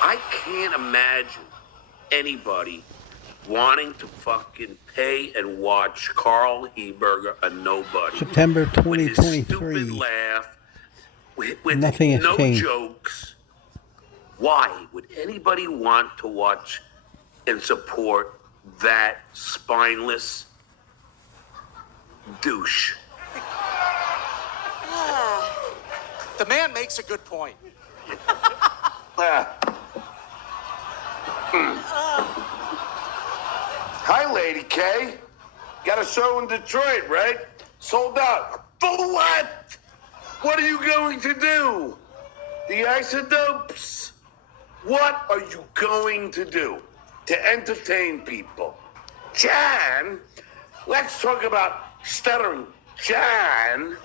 I can't imagine anybody wanting to fucking pay and watch Carl Heberger, a nobody, September with his 2023. stupid laugh, with Nothing has no changed. jokes. Why would anybody want to watch and support that spineless douche? The man makes a good point. Hi, Lady K. Got a show in Detroit, right? Sold out. For what? What are you going to do? The isotopes? What are you going to do to entertain people? Jan, let's talk about stuttering. Jan.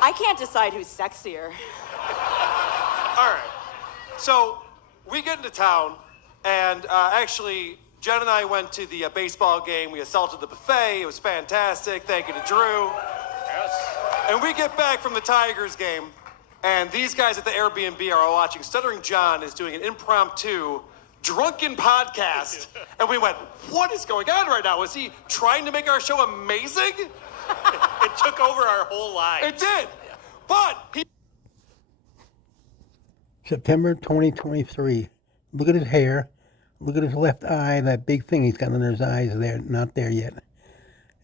I can't decide who's sexier. All right. So we get into town, and actually, Jen and I went to the baseball game. We assaulted the buffet. It was fantastic. Thank you to Drew. Yes. And we get back from the Tigers game, and these guys at the Airbnb are all watching. Stuttering John is doing an impromptu drunken podcast. And we went, what is going on right now? Is he trying to make our show amazing? It took over our whole lives. It did. But he... September 2023. Look at his hair. Look at his left eye. That big thing he's got under his eyes there, not there yet.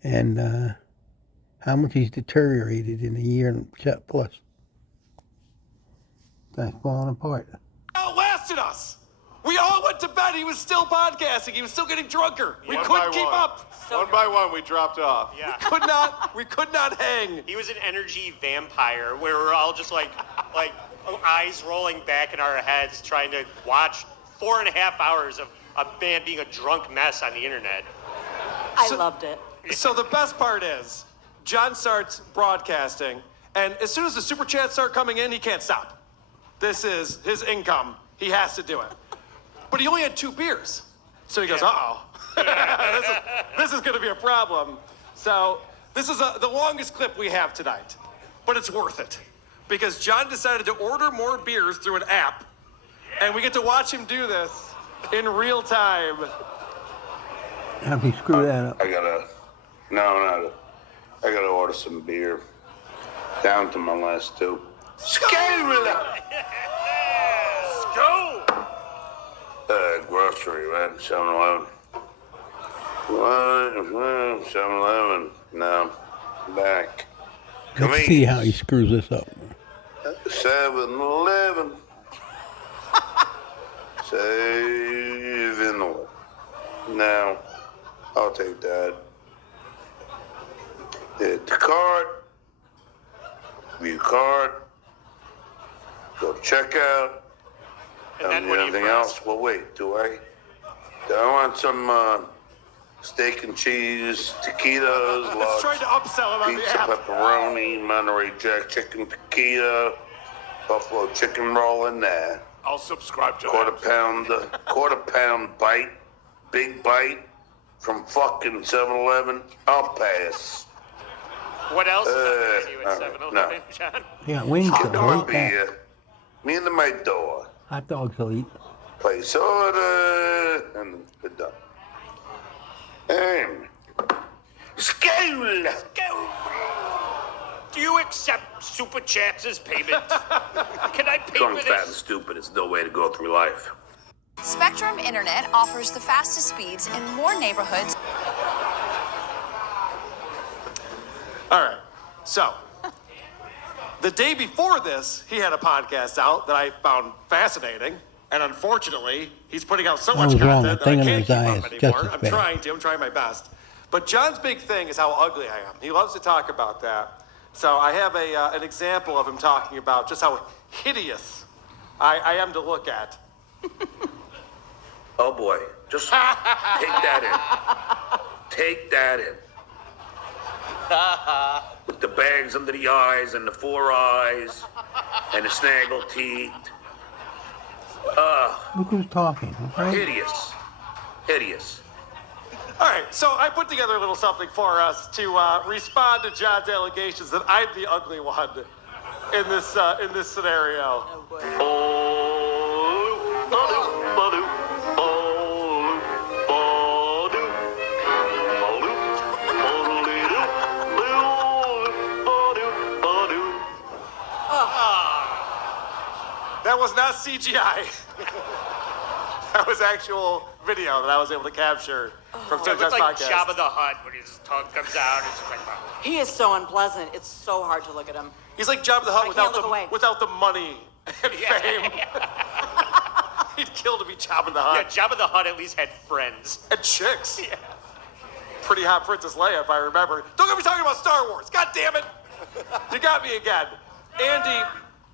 And how much he's deteriorated in a year and plus. Guy's falling apart. Outlasted us. We all went to bed. He was still podcasting. He was still getting drunker. We couldn't keep up. One by one, we dropped off. Yeah. We could not hang. He was an energy vampire where we're all just like eyes rolling back in our heads trying to watch 4.5 hours of a man being a drunk mess on the internet. I loved it. So the best part is, John starts broadcasting, and as soon as the super chats start coming in, he can't stop. This is his income. He has to do it. But he only had 2 beers. So he goes, uh-oh. this is going to be a problem. So this is the longest clip we have tonight. But it's worth it. Because John decided to order more beers through an app. And we get to watch him do this in real time. How'd he screw that up? I gotta order some beer. Down to my last 2. Scale! Go! Grocery, right? 7-Eleven. What? 7-Eleven. No. Back. Let's see how he screws this up. 7-Eleven. 7-Eleven. Now, I'll take that. Hit the card. View card. Go check out. And then what do you anything press? else? Well, wait. Do I want some steak and cheese, taquitos, Let's try to upsell him on pizza, the app. pepperoni, Monterey Jack chicken taquito, buffalo chicken roll in there. I'll subscribe to Quarter pound bite, big bite from fucking 7-Eleven. I'll pass. What else is on the menu at 7-Eleven, no. John? Yeah, wings You know though. I'll be me and my door. Hot dogs he'll eat. Place order, and we're done. And scale. Do you accept super chats as payment? Can I pay Drunk, for fat, and this? stupid is no way to go through life. Spectrum Internet offers the fastest speeds in more neighborhoods. All right. So, the day before this, he had a podcast out that I found fascinating. And unfortunately, he's putting out so I much was wrong. content The that I thing in can't his keep eye up is just anymore. as I'm bad. trying my best. But John's big thing is how ugly I am. He loves to talk about that. So I have an example of him talking about just how hideous I am to look at. Oh boy, just take that in. Take that in. With the bags under the eyes and the 4 eyes and the snaggle teeth. Look who's talking, right? Hideous. Hideous. All right, so I put together a little something for us to respond to John's allegations that I'm the ugly one. in this scenario. Oh boy. That was not CGI. That was actual video that I was able to capture from It Stuttering looks like podcast. Jabba the Hutt when his tongue comes out. It's just like, He is so unpleasant. It's so hard to look at him. He's like Jabba the Hutt I can't look away. without the money and fame. He'd kill to be Jabba the yeah, Hutt. Jabba the Hutt at least had friends. And chicks. Yeah. Pretty hot Princess Leia, if I remember. Don't get me talking about Star Wars. God damn it. You got me again.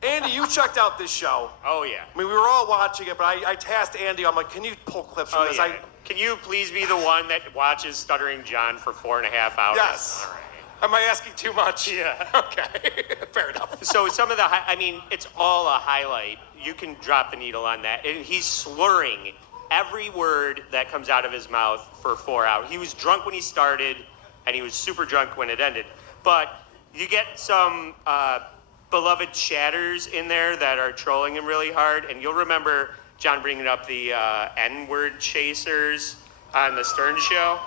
Andy, you checked out this show. Oh, yeah. I mean, we were all watching it, but I tasked Andy. I'm like, can you pull clips from Oh, this? yeah. Can you please be the one that watches Stuttering John for 4.5 hours? Yes. All right. Am I asking too much? Yeah. Okay. Fair enough. So some of the, it's all a highlight. You can drop the needle on that. And he's slurring every word that comes out of his mouth for 4 hours. He was drunk when he started, and he was super drunk when it ended. But you get some beloved chatters in there that are trolling him really hard. And you'll remember John bringing up the N-word chasers on the Stern Show.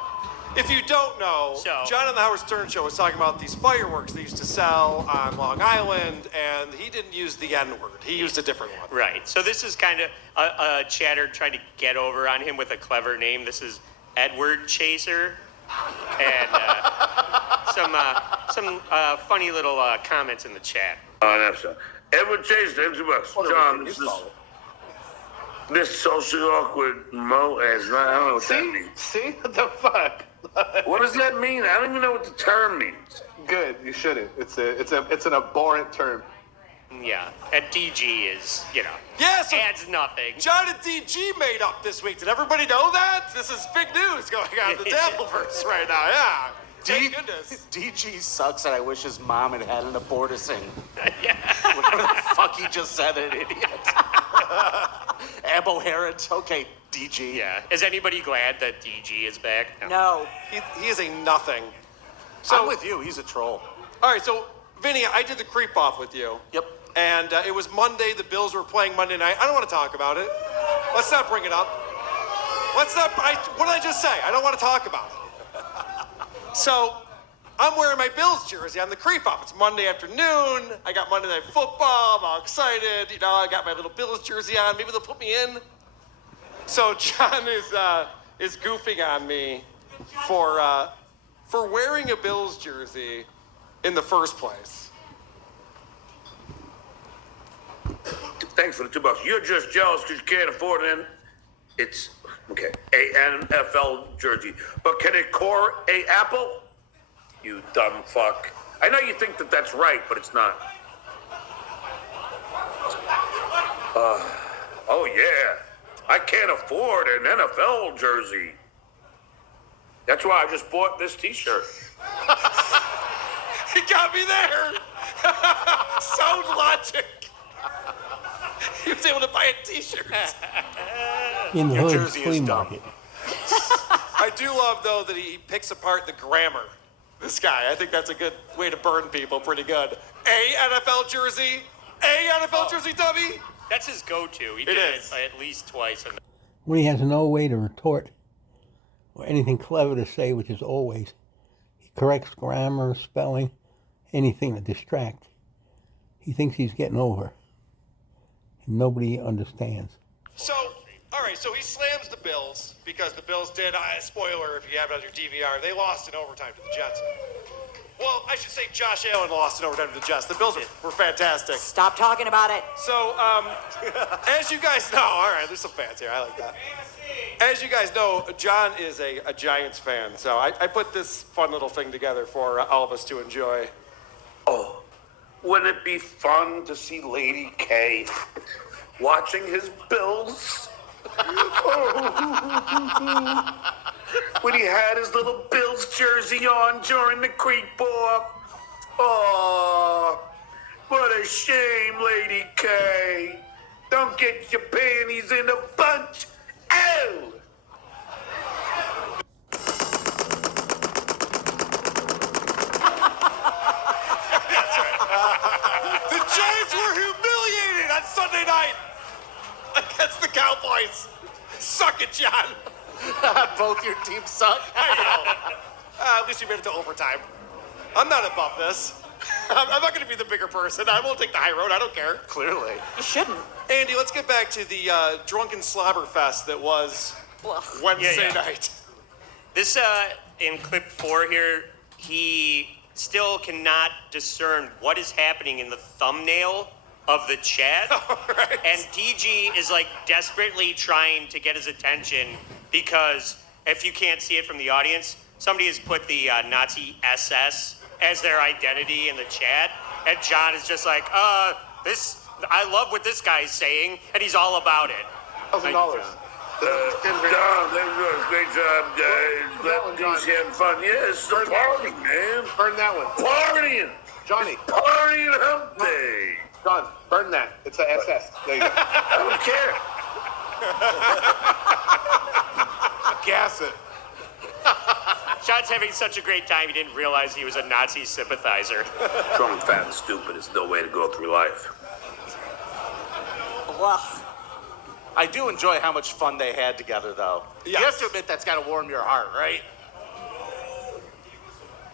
If you don't know, So- John on the Howard Stern Show was talking about these fireworks they used to sell on Long Island, and he didn't use the N-word. He used a different one. Right. So this is kind of a chatter trying to get over on him with a clever name. This is Edward Chaser. And some funny little comments in the chat. That's Edward Chase, thanks so much. John, this socially awkward Mo is not, I don't know what that means. See? What the fuck? What does that mean? I don't even know what the term means. Good, you shouldn't. It's an abhorrent term. Yeah. And DG is, Yeah, so adds nothing. John and DG made up this week. Did everybody know that? This is big news going on in the Dabbleverse right now, yeah. Thank goodness. DG sucks, and I wish his mom had had an aborticing. Yeah. Whatever the fuck he just said, an idiot. Aboherent. Okay, DG. Yeah. Is anybody glad that DG is back? No. He is a nothing. I'm with you. He's a troll. All right, so, Vinny, I did the creep off with you. Yep. And it was Monday. The Bills were playing Monday night. I don't want to talk about it. Let's not bring it up. What did I just say? I don't want to talk about it. So, I'm wearing my Bills jersey on the creep off. It's Monday afternoon. I got Monday Night Football. I'm all excited. I got my little Bills jersey on. Maybe they'll put me in. So John is goofing on me for wearing a Bills jersey in the first place. Thanks for the $2. You're just jealous because you can't afford it. It's, okay, a NFL jersey. But can it core a apple? You dumb fuck. I know you think that that's right, but it's not. Oh yeah. I can't afford an NFL jersey. That's why I just bought this t-shirt. He got me there. Sound logic. He was able to buy a t-shirt. In the Your hood jersey flea is dumb. market. I do love, though, that he picks apart the grammar. This guy, I think that's a good way to burn people pretty good. A NFL jersey, dummy. That's his go-to. He It did is. it at least twice. When he has no way to retort or anything clever to say, which is always, he corrects grammar, spelling, anything to distract. He thinks he's getting over. And nobody understands. So, all right, so he slams the Bills because the Bills did, spoiler if you have it on your DVR, they lost in overtime to the Jets. Well, I should say Josh Allen lost in overtime to the Jets. The Bills were fantastic. Stop talking about it. So, as you guys know, all right, there's some fans here. I like that. As you guys know, John is a Giants fan, so I put this fun little thing together for all of us to enjoy. Oh, wouldn't it be fun to see Lady K watching his Bills? When he had his little Bills jersey on during the creep off. Oh, what a shame, Lady K. Don't get your panties in a bunch. Oh! The line against the Cowboys. Suck it, John. Both your teams suck. I know. At least you made it to overtime. I'm not above this. I'm not going to be the bigger person. I won't take the high road. I don't care. Clearly. You shouldn't. Andy, let's get back to the drunken slobber fest that was Wednesday night. This, in clip 4 here, he still cannot discern what is happening in the thumbnail of the chat. Right. And DG is like desperately trying to get his attention because if you can't see it from the audience, somebody has put the Nazi SS as their identity in the chat. And John is just like, I love what this guy's saying, and he's all about it. $1,000. John, that was a great job, guys. Let these having fun. Yeah, it's the party, man. Burn that one. Partying. Johnny. Partying hump day. John, burn that. It's a SS. There you go. I don't care. Gas it. John's having such a great time, he didn't realize he was a Nazi sympathizer. Drunk, fat, and stupid is no way to go through life. Well, I do enjoy how much fun they had together, though. Yes. You have to admit that's got to warm your heart, right?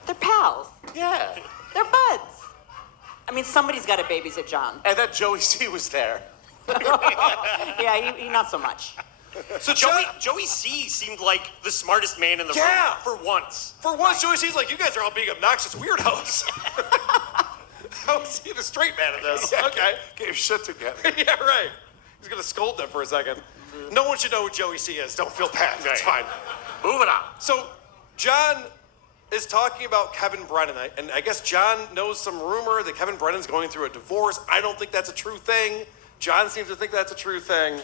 they're pals. Yeah. They're buds. I mean, somebody's got to babysit John. And that Joey C was there. Yeah, he not so much. So Joey C seemed like the smartest man in the room for once. For once, Joey C's like, you guys are all being obnoxious weirdos. How is he the straight man in this? Yeah, Okay. Get your shit together. Yeah, right. He's going to scold them for a second. No one should know who Joey C is. Don't feel bad. That's fine. Moving on. So, John is talking about Kevin Brennan, and I guess John knows some rumor that Kevin Brennan's going through a divorce. I don't think that's a true thing. John seems to think that's a true thing,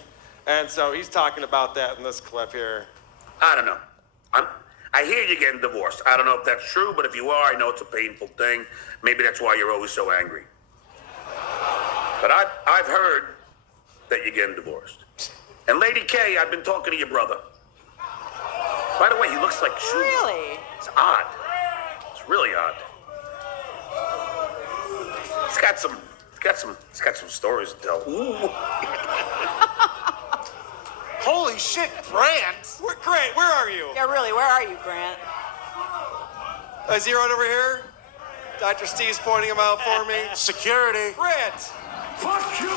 and so he's talking about that in this clip here. I don't know. I hear you're getting divorced. I don't know if that's true, but if you are, I know it's a painful thing. Maybe that's why you're always so angry. But I've heard that you're getting divorced. And Lady K, I've been talking to your brother. By the way, he looks like Shula. Really? It's odd. It's really odd. He's got some stories to tell. Ooh. Holy shit, Grant. Grant, where are you? Yeah, really, where are you, Grant? Is he right over here? Dr. Steve's pointing him out for me. Security. Grant! Fuck you!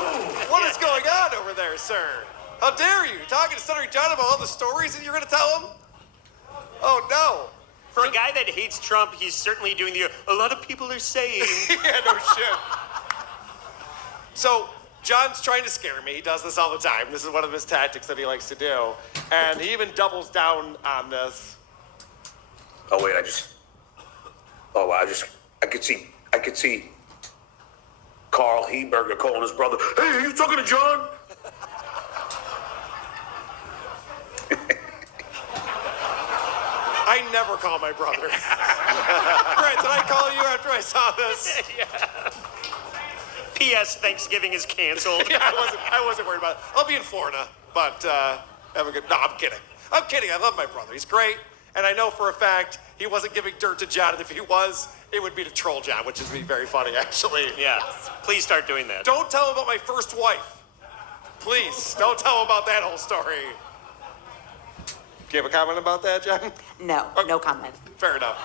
What is going on over there, sir? How dare you? Talking to Stuttering John about all the stories that you're going to tell him? Oh, no. For a guy that hates Trump, he's certainly doing a lot of people are saying. Yeah, no shit. So, John's trying to scare me. He does this all the time. This is one of his tactics that he likes to do. And he even doubles down on this. Oh wait, I could see Carl Heberger calling his brother. Hey, are you talking to John? I never call my brother. Grant, did I call you after I saw this? Yeah. P.S. Thanksgiving is canceled. Yeah, I wasn't worried about it. I'll be in Florida, but have a good. No, I'm kidding. I'm kidding. I love my brother. He's great, and I know for a fact he wasn't giving dirt to John. And if he was, it would be to troll John, which would be very funny, actually. Yeah. Please start doing that. Don't tell him about my first wife. Please, don't tell him about that whole story. Do you have a comment about that, John? No, no comment. Fair enough.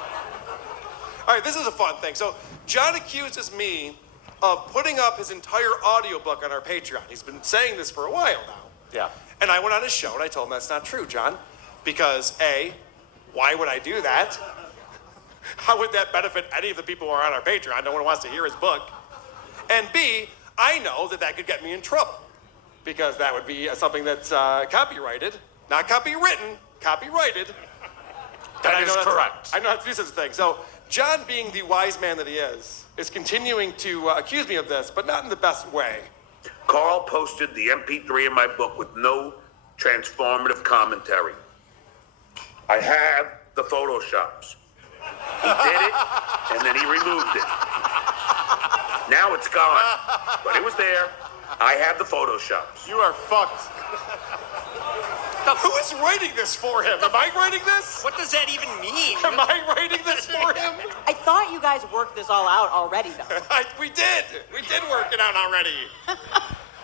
All right, this is a fun thing. So, John accuses me of putting up his entire audiobook on our Patreon. He's been saying this for a while now. Yeah. And I went on his show and I told him that's not true, John. Because A, why would I do that? How would that benefit any of the people who are on our Patreon? No one wants to hear his book. And B, I know that that could get me in trouble. Because that would be something that's copyrighted, not copywritten, copyrighted. That is correct. I know how to do such a thing. So John, being the wise man that he is continuing to accuse me of this, but not in the best way. Carl posted the MP3 in my book with no transformative commentary. I have the photoshops. He did it, and then he removed it. Now it's gone, but it was there. I have the photoshops. You are fucked. Who is writing this for him? Am I writing this? What does that even mean? Am I writing this for him? I thought you guys worked this all out already, though. We did. We did work it out already.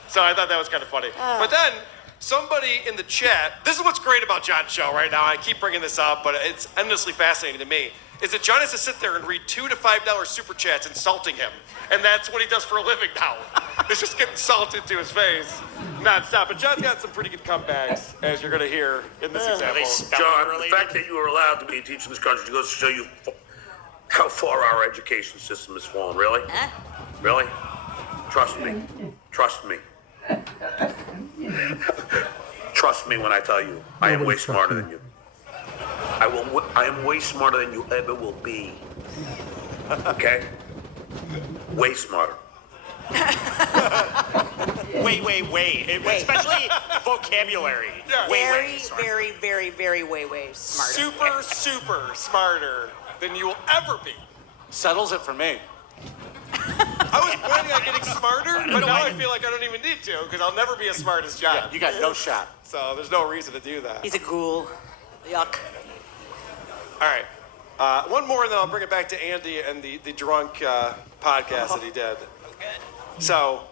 So I thought that was kind of funny. But then somebody in the chat, this is what's great about John's show right now. I keep bringing this up, but it's endlessly fascinating to me. Is that John has to sit there and read $2 to $5 super chats insulting him, and that's what he does for a living now. It's just getting insulted to his face nonstop. But John's got some pretty good comebacks, as you're going to hear in this example. John, the fact that you were allowed to be a teacher in this country goes to show you how far our education system has fallen. Really? Really? Trust me. Trust me. Trust me when I tell you, I am way smarter than you. I am way smarter than you ever will be. Okay? Way smarter. Wait. Especially vocabulary. Yeah. Very smarter. Super smarter than you will ever be. Settles it for me. I was planning on getting smarter, but now I feel like I don't even need to because I'll never be as smart as John. Yeah, you got no shot. So there's no reason to do that. He's a ghoul. Yuck. All right. One more, and then I'll bring it back to Andy and the drunk podcast that he did. So,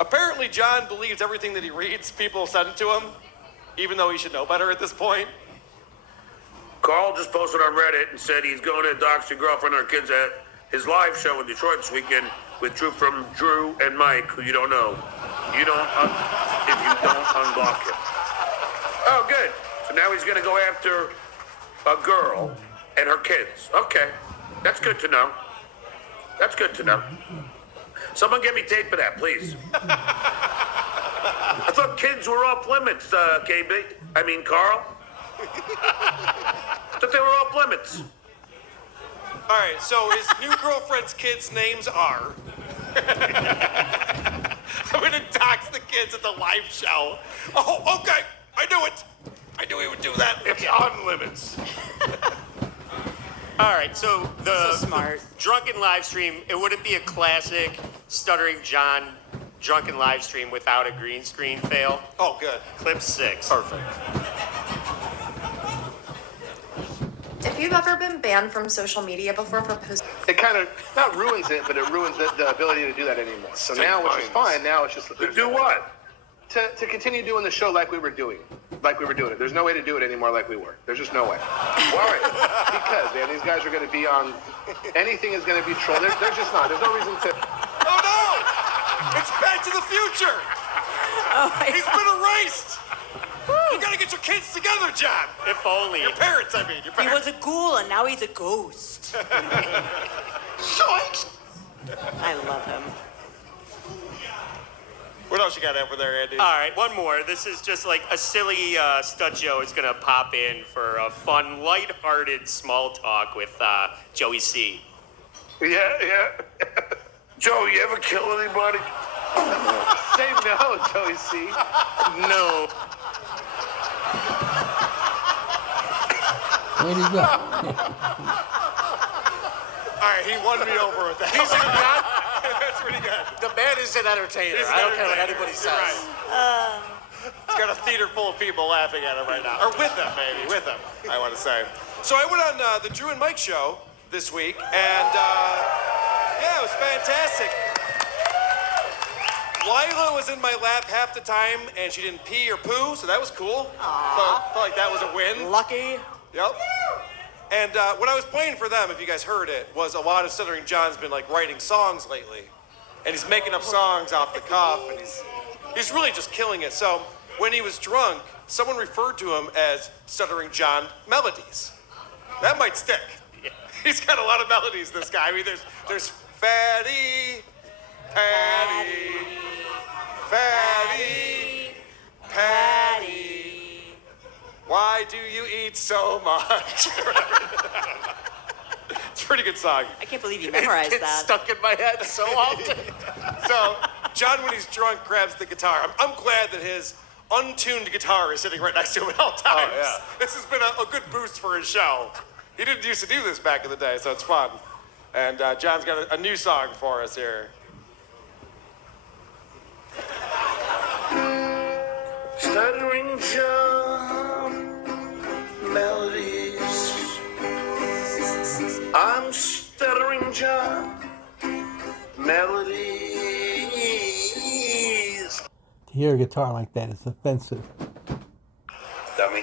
apparently John believes everything that he reads people send to him, even though he should know better at this point. Carl just posted on Reddit and said he's going to dox your girlfriend or kids at his live show in Detroit this weekend with Drew and Mike, who you don't know. If you don't unblock him. Oh, good. So now he's going to go after a girl and her kids. Okay. That's good to know. That's good to know. Someone get me tape of that, please. I thought kids were off limits, KB. I mean, Carl. I thought they were off limits. All right, so his new girlfriend's kids' names are... I'm going to dox the kids at the live show. Oh, okay. I knew it. I knew he would do that. It's on limits. All right, so the smart. drunken live stream, it wouldn't be a classic stuttering John drunken live stream without a green screen fail. Oh, good. Clip 6. Perfect. If you've ever been banned from social media before for posting, It kind of not ruins it, but it ruins the ability to do that anymore. So now, which is fine. Now it's just To do what? to continue doing the show like we were doing it. There's no way to do it anymore like we were. There's just no way. Why? Because man, these guys are going to be on. Anything is going to be trolled. There's just not. There's no reason to. Oh, no! It's Back to the Future! Oh my He's been erased! You gotta get your kids together, John! If only. Your parents, I mean. Your He parents. was a ghoul and now he's a ghost. I love him. What else you got over there, Andy? All right, one more. This is just like a silly stud Joe is gonna pop in for a fun, lighthearted small talk with Joey C. Yeah. Joe, you ever kill anybody? Say no, Joey C. No. Where'd he go? All right, he won me over with that. He's a god. That's pretty good. The man is an entertainer. He's an I don't care what entertainer. anybody You're says. right. He's got a theater full of people laughing at him right now. Or with him, maybe. With him, I want to say. So I went on the Drew and Mike show this week, and yeah, it was fantastic. Lila was in my lap half the time, and she didn't pee or poo, so that was cool. Felt like that was a win. Lucky. Yep. And what I was playing for them, if you guys heard it, was a lot of Stuttering John's been like writing songs lately. And he's making up songs off the cuff, and he's really just killing it. So when he was drunk, someone referred to him as Stuttering John Melodies. That might stick. He's got a lot of melodies, this guy. I mean, there's Fatty, Patty, Fatty, Patty. Why do you eat so much? It's a pretty good song. I can't believe you memorized It's that. stuck in my head so often. So John, when he's drunk, grabs the guitar. I'm glad that his untuned guitar is sitting right next to him at all times. yeah. This has been a good boost for his show. He didn't used to do this back in the day, so it's fun. And John's got a new song for us here. Stuttering John melodies. I'm Stuttering John melodies. To hear a guitar like that is offensive. Dummy.